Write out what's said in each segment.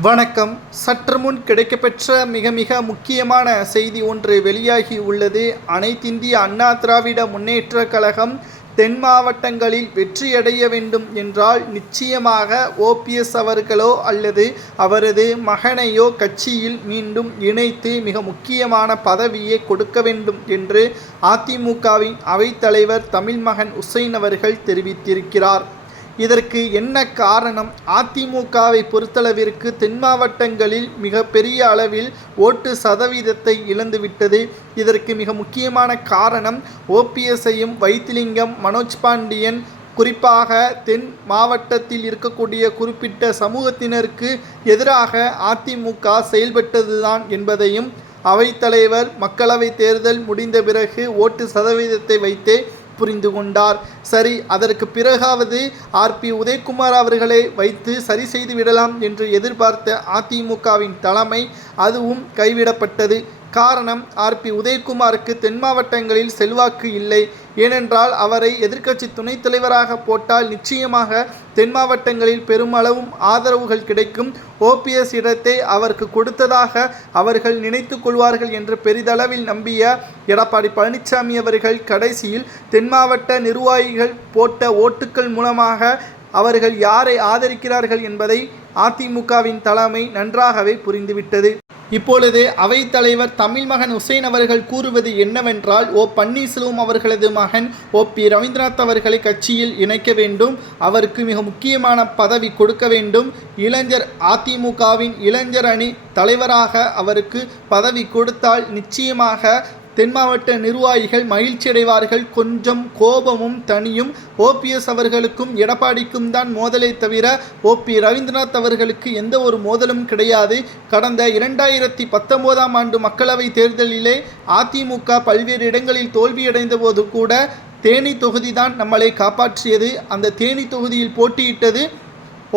வணக்கம். சற்று முன் கிடைக்கப்பெற்ற மிக மிக முக்கியமான செய்தி ஒன்று வெளியாகி உள்ளது. அனைத்திந்திய அண்ணா திராவிட முன்னேற்ற கழகம் தென் மாவட்டங்களில் வெற்றியடைய வேண்டும் என்றால் நிச்சயமாக ஓபிஎஸ் அவர்களோ அல்லது அவரது மகனையோ கட்சியில் மீண்டும் இணைத்து மிக முக்கியமான பதவியை கொடுக்க வேண்டும் என்று அதிமுகவின் அவைத்தலைவர் தமிழ்மகன் உசைன் அவர்கள் தெரிவித்திருக்கிறார். இதற்கு என்ன காரணம்? அதிமுகவை பொறுத்தளவிற்கு தென் மாவட்டங்களில் மிக பெரிய அளவில் ஓட்டு சதவீதத்தை இழந்துவிட்டது. இதற்கு மிக முக்கியமான காரணம் ஓபிஎஸ்ஐயும் வைத்திலிங்கம் மனோஜ் பாண்டியன் குறிப்பாக தென் மாவட்டத்தில் இருக்கக்கூடிய குறிப்பிட்ட சமூகத்தினருக்கு எதிராக அதிமுக செயல்பட்டதுதான் என்பதையும் அவைத்தலைவர் மக்களவைத் தேர்தல் முடிந்த பிறகு ஓட்டு சதவீதத்தை வைத்தே புரிந்து கொண்டார் சரி அதற்கு பிறகாவது ஆர்பி உதயகுமார் அவர்களை வைத்து சரி செய்து விடலாம் என்று எதிர்பார்த்த அதிமுகவின் தலைமை அதுவும் கைவிடப்பட்டது. காரணம் ஆர்பி உதயகுமாருக்கு தென் மாவட்டங்களில் செல்வாக்கு இல்லை. ஏனென்றால் அவரை எதிர்க்கட்சி துணைத் தலைவராக போட்டால் நிச்சயமாக தென் மாவட்டங்களில் பெருமளவும் ஆதரவுகள் கிடைக்கும். ஓபிஎஸ் இடத்தை அவருக்கு கொடுத்ததாக அவர்கள் நினைத்து கொள்வார்கள் என்று பெரிதளவில் நம்பிய எடப்பாடி பழனிசாமி அவர்கள் கடைசியில் தென் மாவட்ட நிர்வாகிகள் போட்ட ஓட்டுக்கள் மூலமாக அவர்கள் யாரை ஆதரிக்கிறார்கள் என்பதை அதிமுகவின் தலைமை நன்றாகவே புரிந்துவிட்டது. இப்பொழுது அவைத்தலைவர் தமிழ்மகன் உசைன் அவர்கள் கூறுவது என்னவென்றால் ஓ பன்னீர்செல்வம் அவர்களது மகன் ஓ பி. ரவீந்திரநாத் அவர்களை கட்சியில் இணைக்க வேண்டும். அவருக்கு மிக முக்கியமான பதவி கொடுக்க வேண்டும். இளைஞர் அதிமுகவின் இளைஞர் அணி தலைவராக அவருக்கு பதவி கொடுத்தால் நிச்சயமாக தென் மாவட்ட நிர்வாகிகள் மகிழ்ச்சியடைவார்கள். கொஞ்சம் கோபமும் தனியும் ஓபிஎஸ் அவர்களுக்கும் எடப்பாடிக்கும் தான் மோதலை தவிர ஓபி ரவீந்திரநாத் அவர்களுக்கு எந்த ஒரு மோதலும் கிடையாது. கடந்த இரண்டாயிரத்தி பத்தொன்பதாம் ஆண்டு மக்களவை தேர்தலிலே அதிமுக பல்வேறு இடங்களில் தோல்வியடைந்த போது கூட தேனி தொகுதி தான் நம்மளை காப்பாற்றியது. அந்த தேனி தொகுதியில் போட்டியிட்டது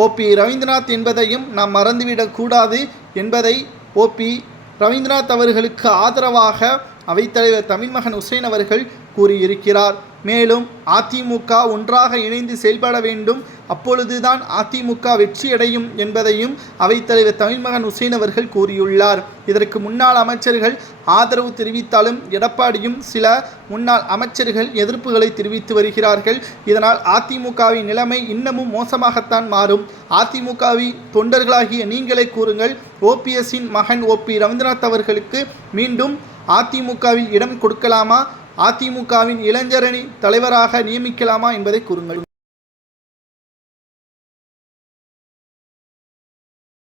ஓபி ரவீந்திரநாத் என்பதையும் நாம் மறந்துவிடக்கூடாது என்பதை ஓபி ரவீந்திரநாத் அவர்களுக்கு ஆதரவாக அவைத்தலைவர் தமிழ்மகன் உசேன் அவர்கள் கூறியிருக்கிறார். மேலும் அதிமுக ஒன்றாக இணைந்து செயல்பட வேண்டும். அப்பொழுதுதான் அதிமுக வெற்றியடையும் என்பதையும் அவைத்தலைவர் தமிழ்மகன் உசேன் அவர்கள் கூறியுள்ளார். இதற்கு முன்னாள் அமைச்சர்கள் ஆதரவு தெரிவித்தாலும் எடப்பாடியும் சில முன்னாள் அமைச்சர்கள் எதிர்ப்புகளை தெரிவித்து வருகிறார்கள். இதனால் அதிமுகவின் நிலைமை இன்னமும் மோசமாகத்தான் மாறும். அதிமுகவின் தொண்டர்களாகிய நீங்களே கூறுங்கள். ஓபிஎஸ்ஸின் மகன் ஓபி ரவீந்திரநாத் அவர்களுக்கு மீண்டும் அதிமுகவில் இடம் கொடுக்கலாமா? அதிமுகவின் இளைஞரணி தலைவராக நியமிக்கலாமா என்பதை கூறுங்கள்.